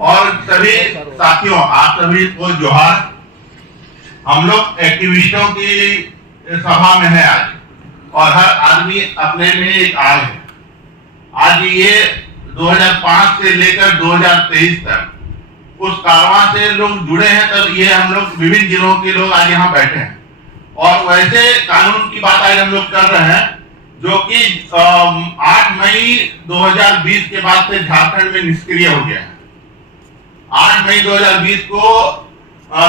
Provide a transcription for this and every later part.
और सभी साथियों, आप सभी को जोहार। हम लोग एक्टिविस्टों की सभा में है आज, और हर आदमी अपने में एक आग है। आज ये 2005 से लेकर 2023 तक उस कारवां से लोग जुड़े हैं, तब ये हम लोग विभिन्न जिलों के लोग आज यहाँ बैठे हैं। और वैसे कानून की बात आज हम लोग कर रहे हैं जो कि 8 मई 2020 के बाद से झारखंड में निष्क्रिय हो गया है। 8 मई 2020 को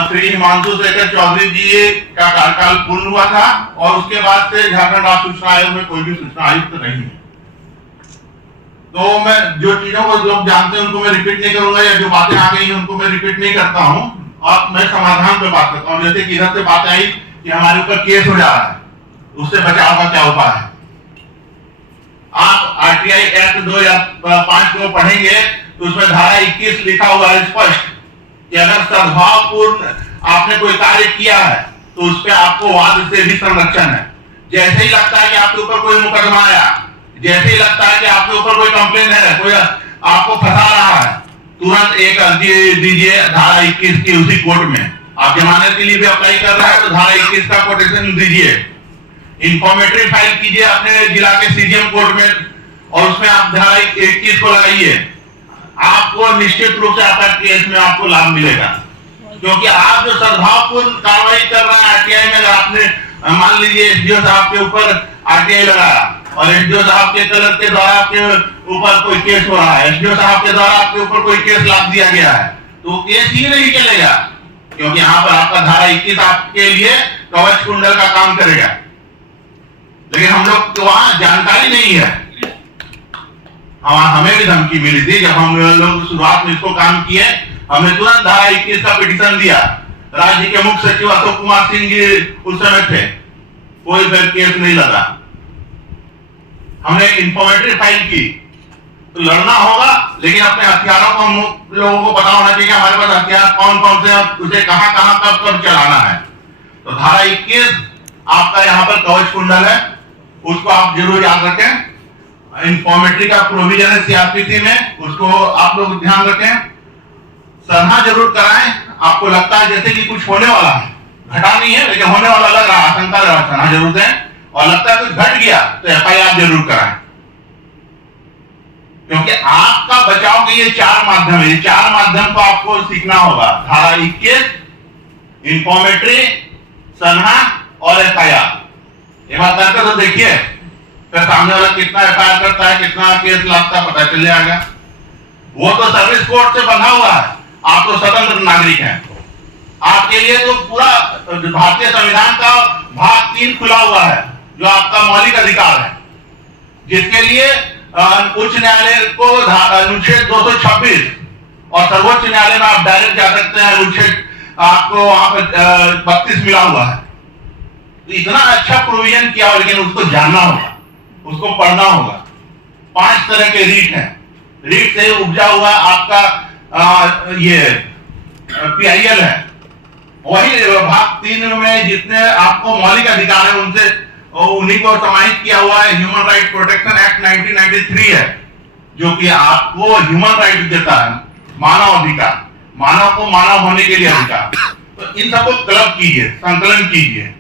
श्री हिमांशु शेखर चौधरी जी का कार्यकाल पूर्ण हुआ था, और उसके बाद से झारखंड राज्य सूचना आयोग में कोई भी सूचना आयुक्त नहीं है। तो मैं जो चीजों को लोग जानते हैं उनको मैं रिपीट नहीं करूंगा, या जो बातें आ गई हैं उनको मैं रिपीट नहीं करता हूं, और मैं समाधान पे बात करता हूं। जैसे कि इधर से बात आई कि हमारे ऊपर केस हो जा रहा है, उससे बचाव का क्या उपाय है। आप आरटीआई एक्ट 2005 को पढ़ेंगे तो उसमें धारा 21 लिखा हुआ है स्पष्ट कि अगर सद्भावपूर्ण आपने कोई कार्य किया है तो उस पर आपको वाद से भी संरक्षण है। जैसे ही लगता है कि आपके ऊपर कोई मुकदमा आया, जैसे ही लगता है कि आपके ऊपर कोई कंप्लेन है, कोई आपको फंसा रहा है, तुरंत एक अर्जी दीजिए धारा 21 की उसी कोर्ट में। आप जमानत के लिए भी अप्लाई कर रहा है तो धारा 21 का कोटेशन दीजिए। इंफॉर्मेटरी फाइल कीजिए अपने जिला के सीजीएम कोर्ट में, और उसमें आप धारा 21 को लगाइए। आपको निश्चित रूप से आपका केस में आपको लाभ मिलेगा, क्योंकि आप जो सद्भावपूर्ण कार्रवाई कर रहे हैं आरटीआई में, अगर आपने मान लीजिए एसडीओ साहब के ऊपर आरटीआई लगाया और एसडीओ साहब के कलर के द्वारा आपके ऊपर कोई केस हो रहा है, एसडीओ साहब के द्वारा आपके ऊपर कोई केस लाद दिया गया है, तो केस ही नहीं चलेगा, क्योंकि यहाँ पर आपका धारा 21 आपके लिए कवच कुंडल का काम करेगा। लेकिन हम लोग तो वहां जानकारी नहीं है। हमें भी धमकी मिली थी जब हम लोग शुरुआत में इसको काम किए, हमने तुरंत धारा 21 का पिटीशन दिया। राज्य के मुख्य सचिव अशोक कुमार सिंह जी उस समय थे, कोई फिर केस नहीं लगा। हमने इंफॉर्मेटरी फाइल की, तो लड़ना होगा, लेकिन अपने हथियारों को हम लोगों को पता होना चाहिए हमारे पास हथियार कौन कौन से, उसे कहां कहां कब कब चलाना है। तो धारा 21 आपका यहाँ पर कवच कुंडल है, उसको आप जरूर याद रखें। इंफॉर्मेटरी का प्रोविजन है सीआरपीसी में, उसको आप लोग ध्यान रखें। सराहना जरूर कराएं। आपको लगता है जैसे कि कुछ होने वाला है, घटा नहीं है लेकिन होने वाला लग रहा है, आशंका लग रहा है, सराहना जरूर दें। और लगता है कुछ घट गया तो एफआईआर जरूर कराएं, क्योंकि आपका बचाव के ये 4 माध्यम है। ये 4 माध्यम को आपको सीखना होगा, धारा 21, इंफॉर्मेटरी, सराहना और एफआईआर। एक बार करके तो देखिए, फिर सामने वाला कितना एफआईआर करता है, कितना केस लगता है, पता चल जाएगा। वो तो सर्विस कोर्ट से बंधा हुआ है, आप तो स्वतंत्र नागरिक हैं। आपके लिए तो पूरा भारतीय संविधान का भाग 3 खुला हुआ है, जो आपका मौलिक अधिकार है, जिसके लिए उच्च न्यायालय को अनुच्छेद 226 और सर्वोच्च न्यायालय में आप डायरेक्ट जा सकते हैं। अनुच्छेद आपको वहां पर 32 मिला हुआ है। तो इतना अच्छा प्रोविजन किया, लेकिन उसको जानना होगा, उसको पढ़ना होगा। 5 तरह के रीट हैं। रीट से उपजा हुआ आपका ये पीआईएल है। वही भाग 3 में जितने आपको मौलिक अधिकार है उनसे उन्हीं को समाहित किया हुआ है। ह्यूमन राइट प्रोटेक्शन एक्ट 1993 है, जो कि आपको ह्यूमन राइट देता है, मानव अधिकार, मानव को मानव होने के लिए अधिकार। तो इन सबको क्लब कीजिए, संकलन कीजिए,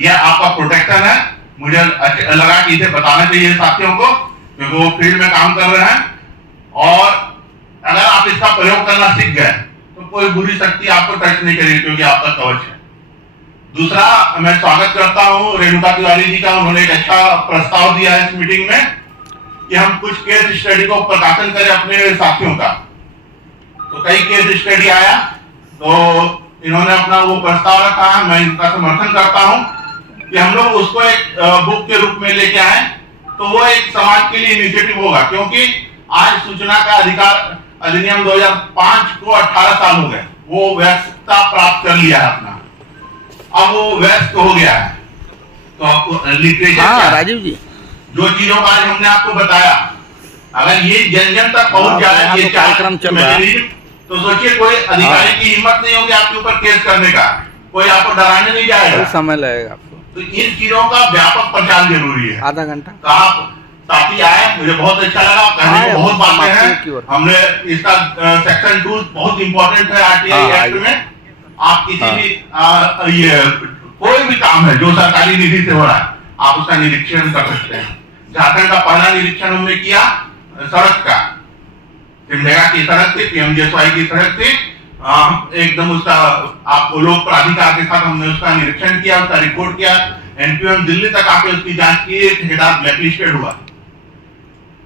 यह आपका प्रोटेक्शन है। मुझे लगा कि इसे बताना चाहिए साथियों को, क्योंकि वो फील्ड में काम कर रहे हैं। और अगर आप इसका प्रयोग करना सीख गए तो कोई बुरी शक्ति आपको टच नहीं करेगी, क्योंकि आपका कवच है। दूसरा, मैं स्वागत करता हूं रेणुका तिवारी जी का। उन्होंने एक अच्छा प्रस्ताव दिया है इस मीटिंग में कि हम कुछ केस स्टडी को प्रकाशन करें अपने साथियों का। तो कई केस स्टडी आया, तो इन्होंने अपना वो प्रस्ताव रखा है, मैं इनका समर्थन करता हूं कि हम लोग उसको एक बुक के रूप में लेके आए, तो वो एक समाज के लिए इनिशिएटिव होगा। क्योंकि आज सूचना का अधिकार अधिनियम 2005 को 18 साल हो गए, वो वैधता प्राप्त कर लिया है अपना, अब वो व्यस्त हो गया है। तो आपको लिटरेचर राजीव जी, जो चीजों का आज हमने आपको बताया, अगर ये जन जन तक पहुंच जाए, ये कार्यक्रम चल रहा है, तो सोचिए कोई अधिकारी की हिम्मत नहीं होगी आपके ऊपर केस करने का, कोई आपको डराने नहीं जाएगा, समय लगेगा आपको। तो इन चीजों का व्यापक प्रचार जरूरी है। आधा घंटा। तो आप साथी आए, मुझे बहुत अच्छा लगा, कहने को बहुत बातें हैं। हमने इसका सेक्शन 2 बहुत इंपॉर्टेंट है आरटीआई एक्ट में। आप किसी भी ये कोई भी काम है जो सरकारी निधि से हो रहा है, आप उसका निरीक्षण कर सकते हैं। झारखंड का पहला निरीक्षण हमने किया सड़क का, सिमडेगा की सड़क थी, पीएमजीएसवाई की सड़क थी, एकदम उसका आप लोक प्राधिकार के साथ हमने उसका निरीक्षण किया, उसका रिपोर्ट किया, एनपीएम दिल्ली तक आके उसकी जांच की, ठेकेदार ब्लैकलिस्टेड हुआ।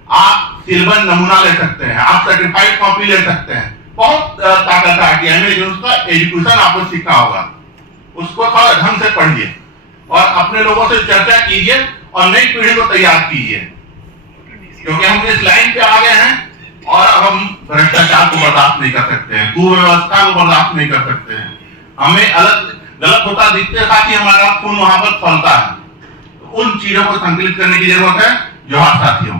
आप सिल्वर नमूना ले सकते हैं, आप सर्टिफाइड कॉपी ले सकते हैं, बहुत ताकत है आरटीआई में, लेकिन उसका एजुकेशन आपको सीखना होगा, उसको थोड़ा ढंग से पढ़िए और अपने लोगों से चर्चा कीजिए और नई पीढ़ी को तैयार कीजिए, क्योंकि हम इस लाइन पे आ गए हैं और अब हम भ्रष्टाचार को बर्दाश्त नहीं कर सकते हैं, कुव्यवस्था को बर्दाश्त नहीं कर सकते हैं। हमें अलग गलत होता दिखते साथ ही हमारा खून वहां पर फैलता है। उन चीजों को संकलित करने की जरूरत है। जोहार साथियों।